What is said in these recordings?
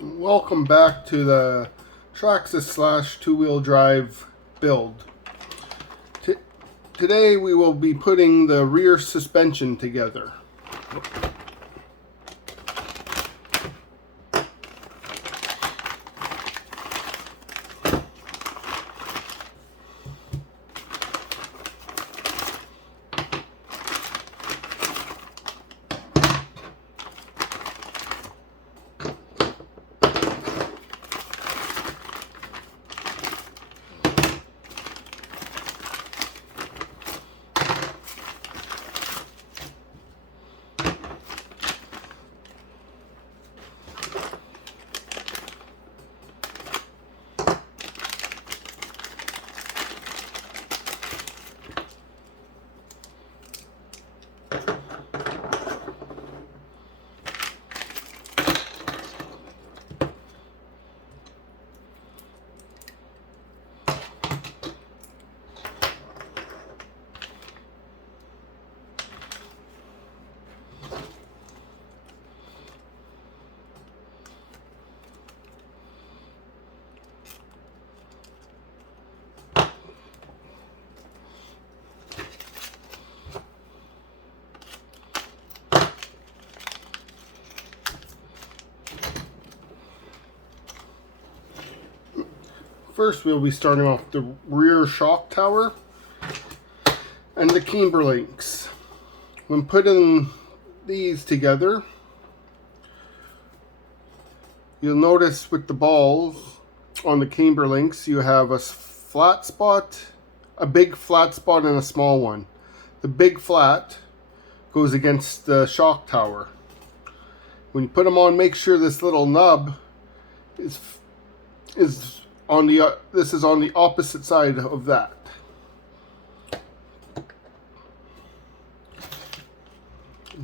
Welcome back to the Traxxas Slash two-wheel drive build. Today we will be putting the rear suspension together. First, we'll be starting off the rear shock tower and the camber links. When putting these together, you'll notice with the balls on the camber links, you have a flat spot, a big flat spot, and a small one. The big flat goes against the shock tower. When you put them on, make sure this little nub is on the this is on the opposite side of that.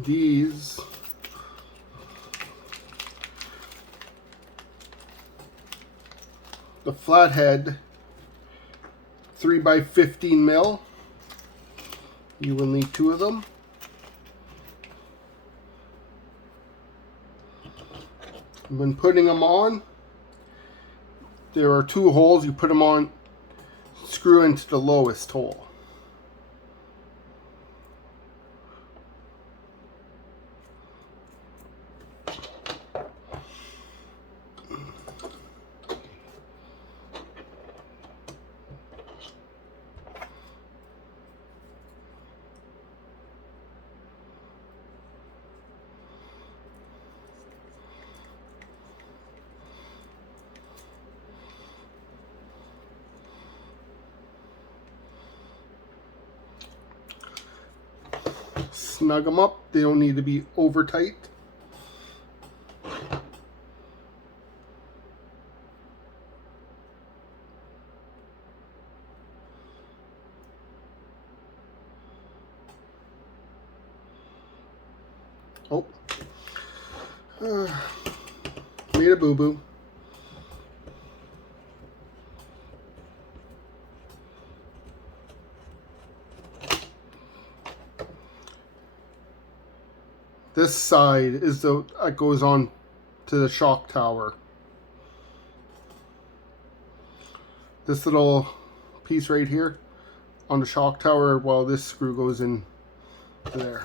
These the flathead 3x15 mil. You will need 2 of them. When putting them on, there are 2 holes. You put them on, screw into the lowest hole. Snug them up. They don't need to be over tight. Oh, made a boo-boo. This side is the that goes on to the shock tower. This little piece right here on the shock tower, while this screw goes in there.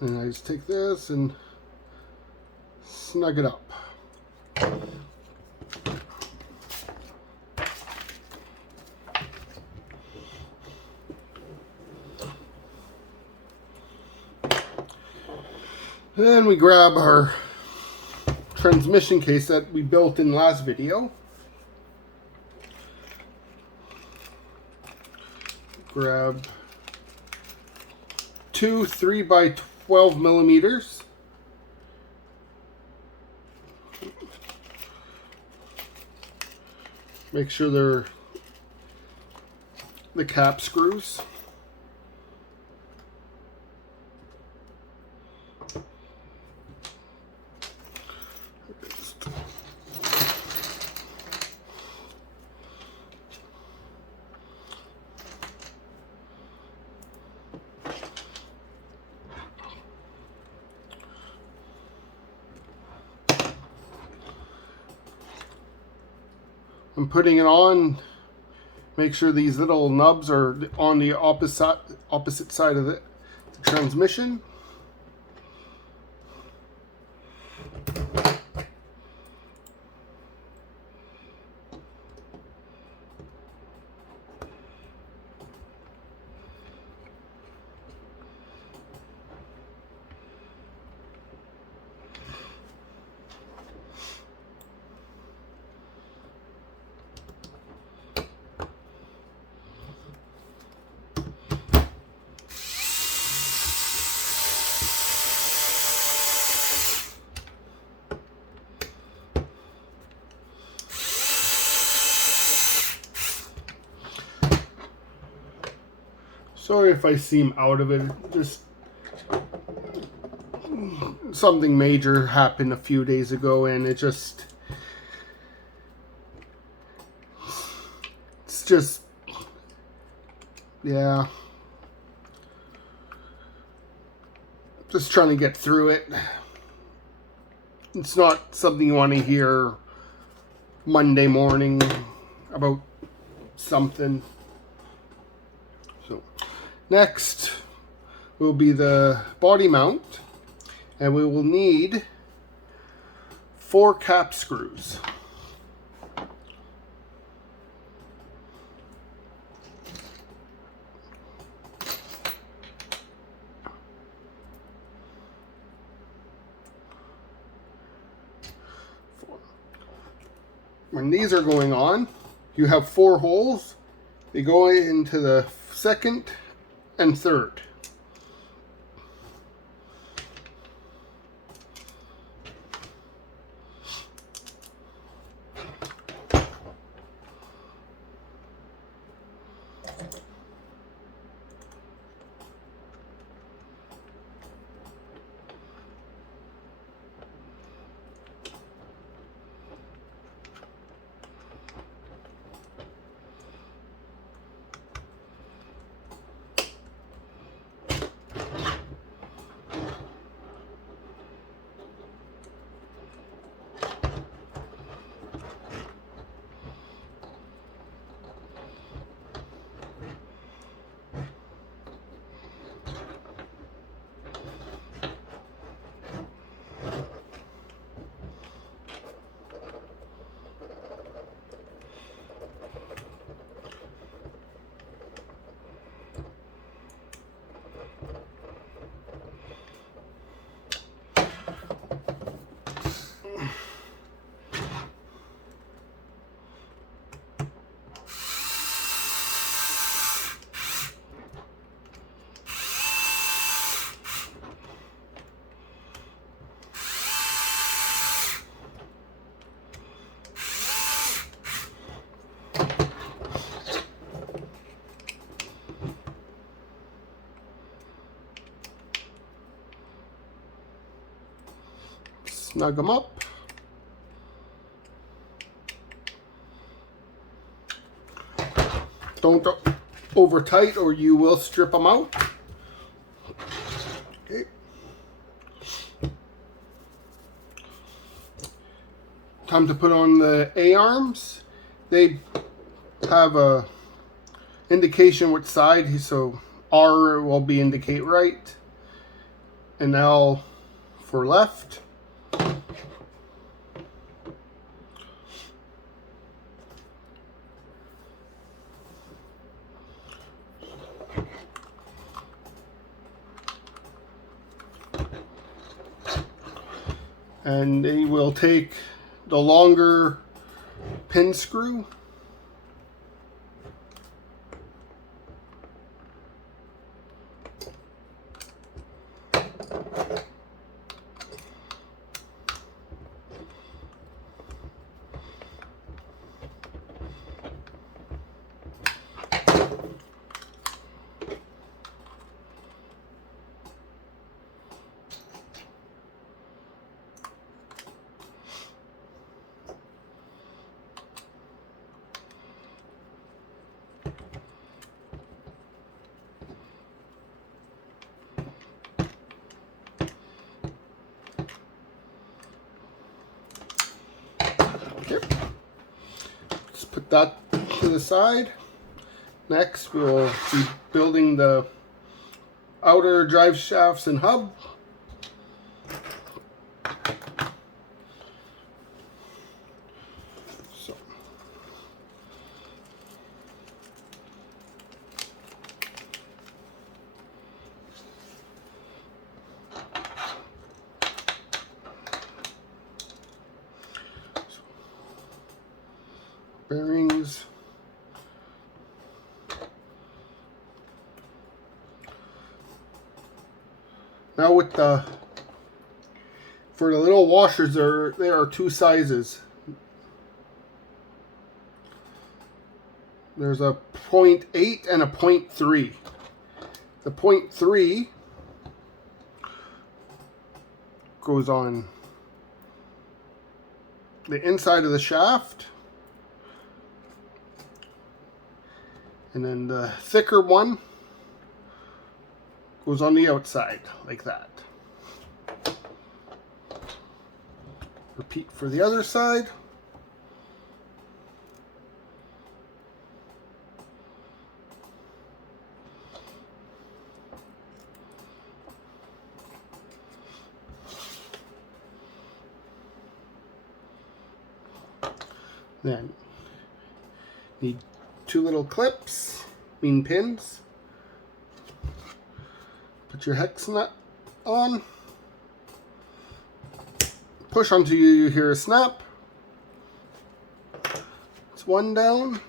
And I just take this and snug it up. Then we grab our transmission case that we built in the last video. Grab two 3 by 12 millimeters. Make sure they're the cap screws. I'm putting it on. Make sure these little nubs are on the opposite side of the transmission. Sorry if I seem out of it. Just something major happened a few days ago, and it's just, yeah. Just trying to get through it. It's not something you want to hear Monday morning about something. So next will be the body mount, and we will need 4 cap screws. When these are going on, you have 4 holes. They go into the second and third. Snug them up. Don't over tight or you will strip them out. Okay. Time to put on the A-arms. They have a indication which side, so R will be indicate right and L for left. And they will take the longer pin screw. Okay. Let's put that to the side. Next, we'll be building the outer drive shafts and hub. So, bearings. Now with for the little washers, there are two sizes. There's a 0.8 and a 0.3. The 0.3 goes on the inside of the shaft, and then the thicker one goes on the outside, like that. Repeat for the other side. Then need two little clips, pins. Put your hex nut on. Push until you hear a snap. It's one down.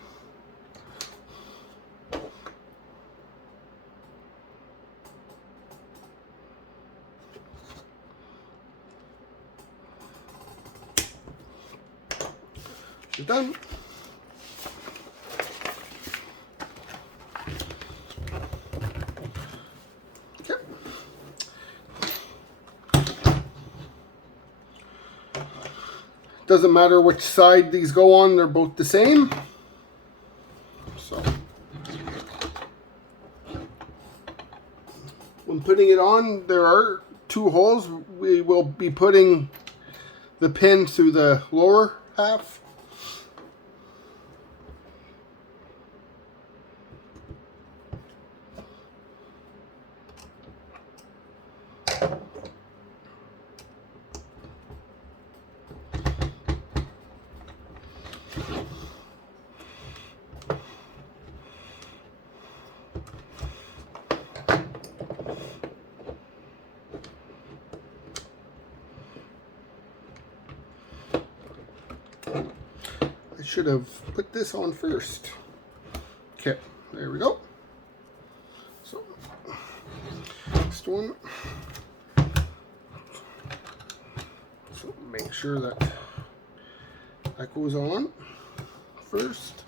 You're done. Okay. Doesn't matter which side these go on, they're both the same. So when putting it on, there are two holes. We will be putting the pin through the lower half. I should have put this on first. Okay, there we go. So, next one. So make sure that that goes on first.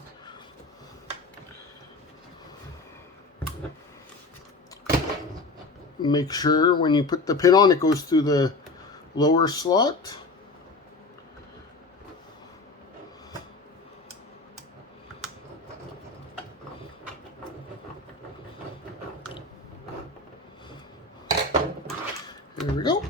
Make sure when you put the pin on, it goes through the lower slot. There we go.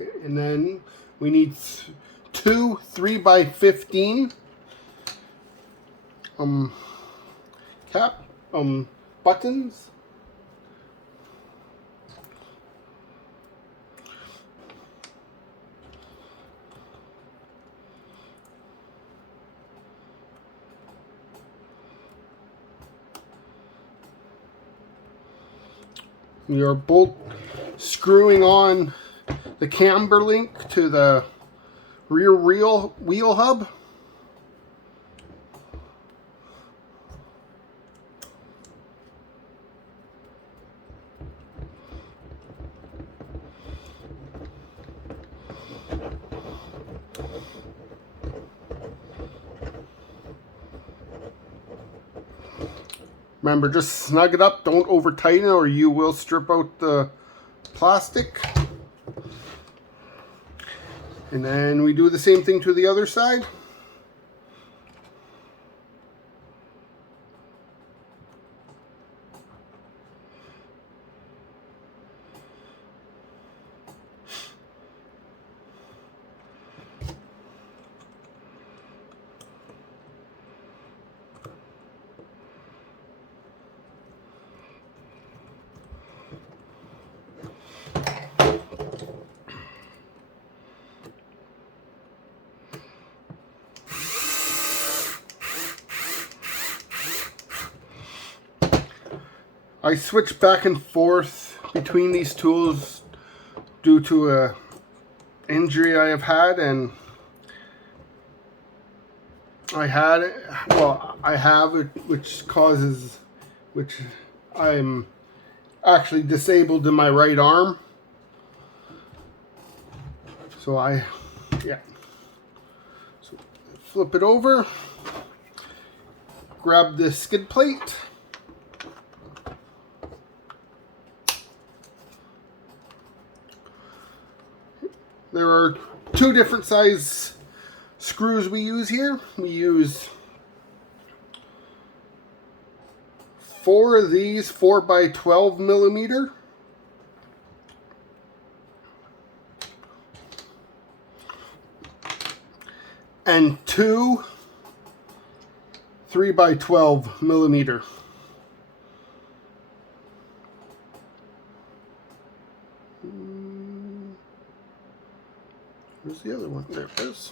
Okay, and then we need two 3x15 buttons. You're bolt screwing on the camber link to the rear wheel hub. Remember, just snug it up, don't over tighten it or you will strip out the plastic. And then we do the same thing to the other side. I switch back and forth between these tools due to a injury I have had, and I have it, which I'm actually disabled in my right arm. So so flip it over, grab the skid plate. There are two different size screws we use here. We use 4 of these 4x12 millimeter. And 2 3x12 millimeter. Where's the other one? There it is.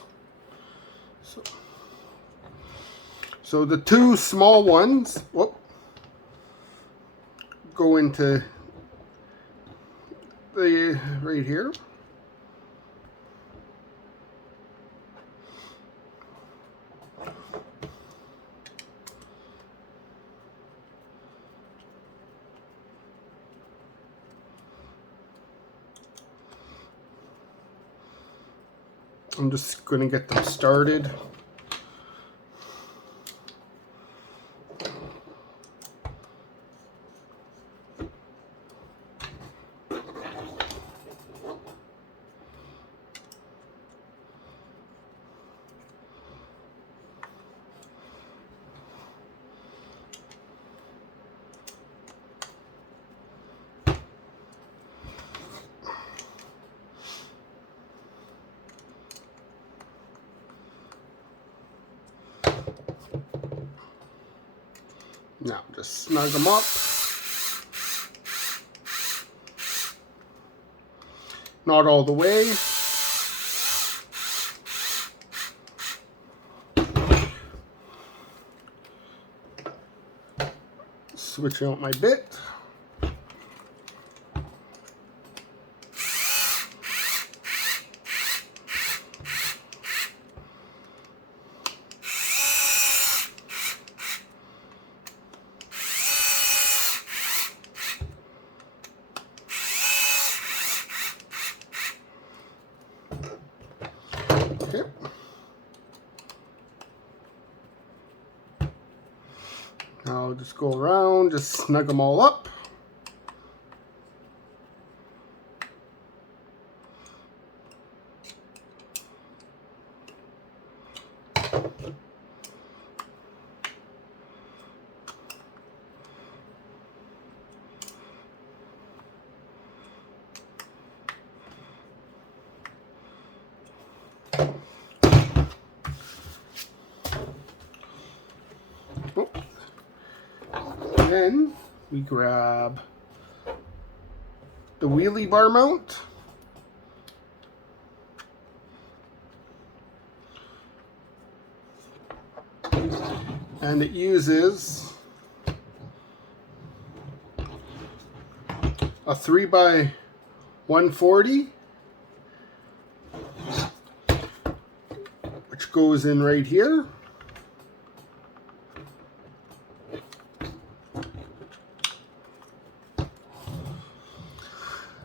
So the 2 small ones, go into the right here. I'm just going to get them started. Now just snug them up. Not all the way. Switching out my bit. Okay. Now I'll just go around, just snug them all up. Then we grab the wheelie bar mount. And it uses a 3x140, which goes in right here.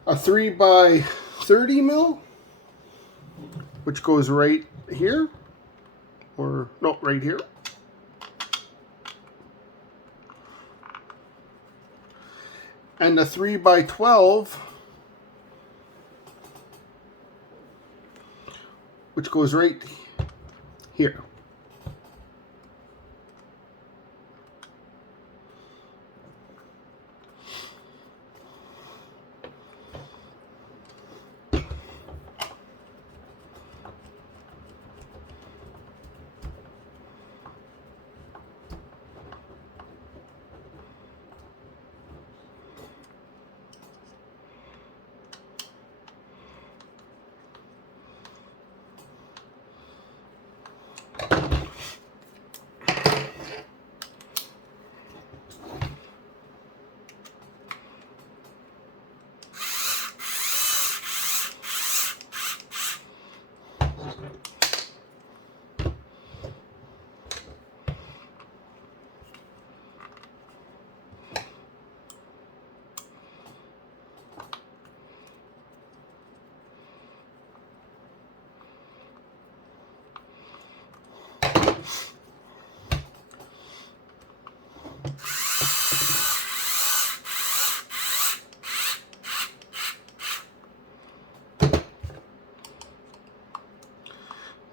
A 3x30 mil, which goes right here, or no, right here. And a 3x12, which goes right here.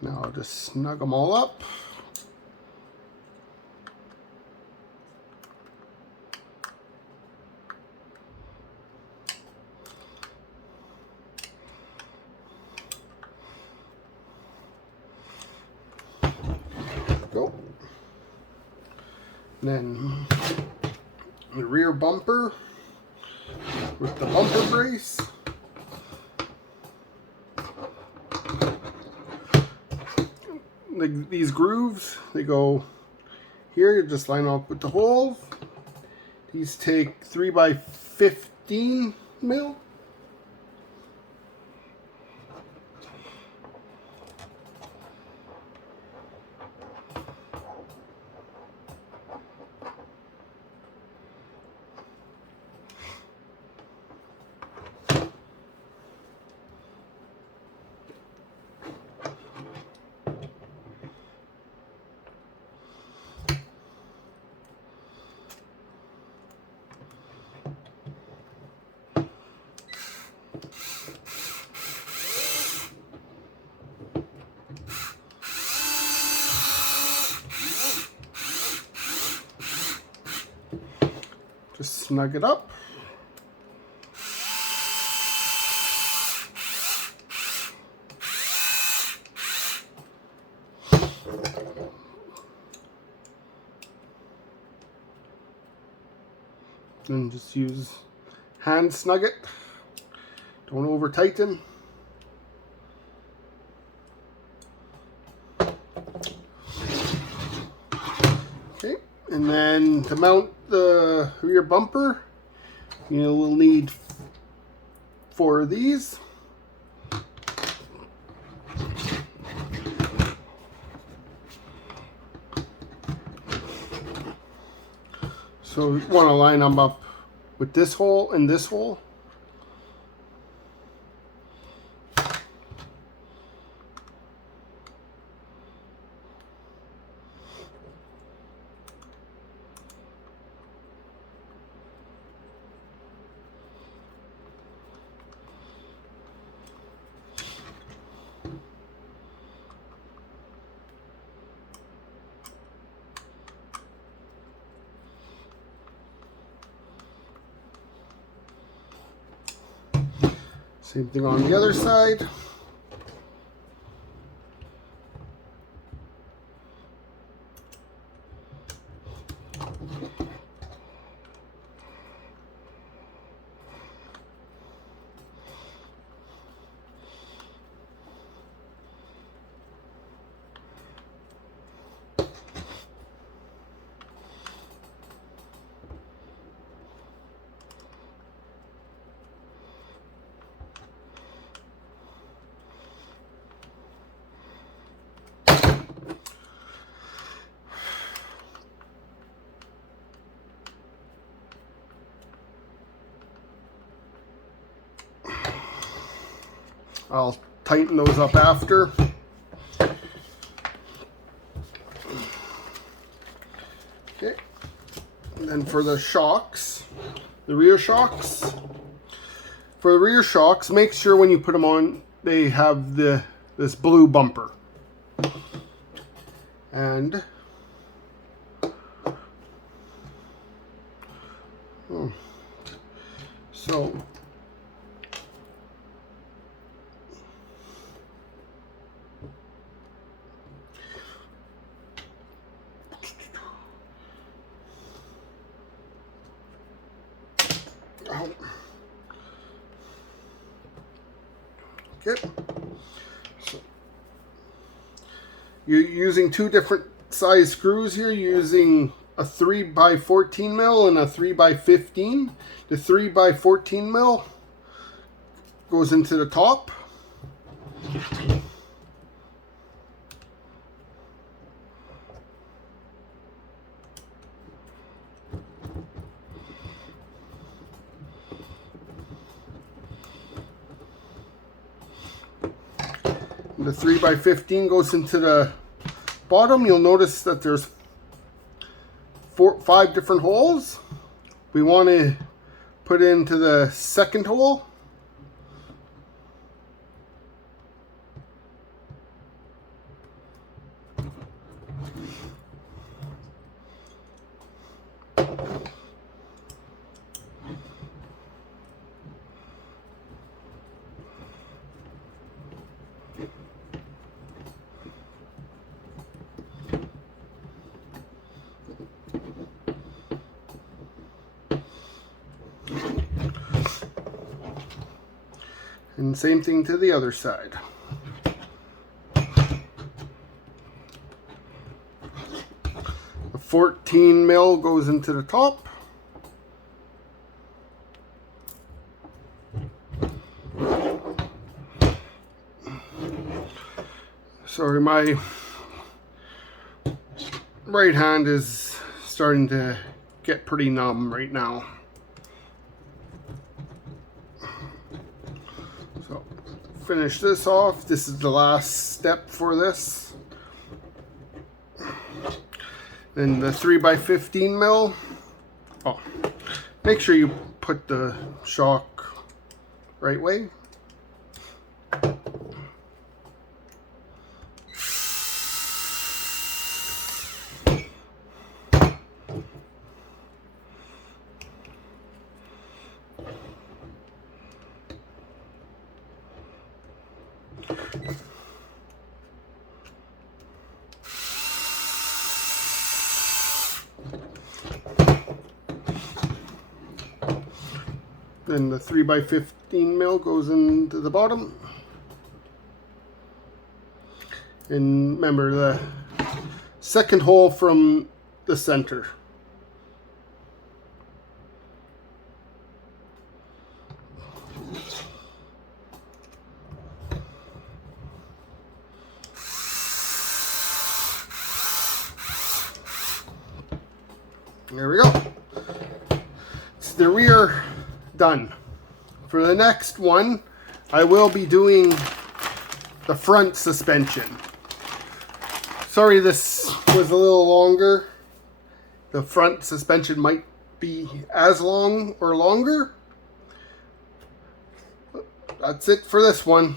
Now I'll just snug them all up. Go. Then the rear bumper with the bumper brace. These grooves, they go here, you just line up with the holes. These take 3x15 mil. Just snug it up. And just use hand snug it. Don't over tighten. Okay, and then to mount the rear bumper, we'll need 4 of these. So you want to line them up with this hole and this hole. Same thing on the other side. I'll tighten those up after. Okay. And then for the shocks, the rear shocks. For the rear shocks, make sure when you put them on, they have this blue bumper. And so okay. So you're using two different size screws here. You're using a 3x14 mil and a 3x15. The 3x14 mil goes into the top. The 3x15 goes into the bottom. You'll notice that there's 5 different holes. We want to put into the second hole. And same thing to the other side. The 14 mil goes into the top. Sorry, my right hand is starting to get pretty numb right now. So finish this off. This is the last step for this. Then the 3x15 mil. Oh, make sure you put the shock right way. Then the 3x15 mil goes into the bottom. And remember the second hole from the center. There we go. It's the rear done. For the next one, I will be doing the front suspension. Sorry this was a little longer. The front suspension might be as long or longer. That's it for this one.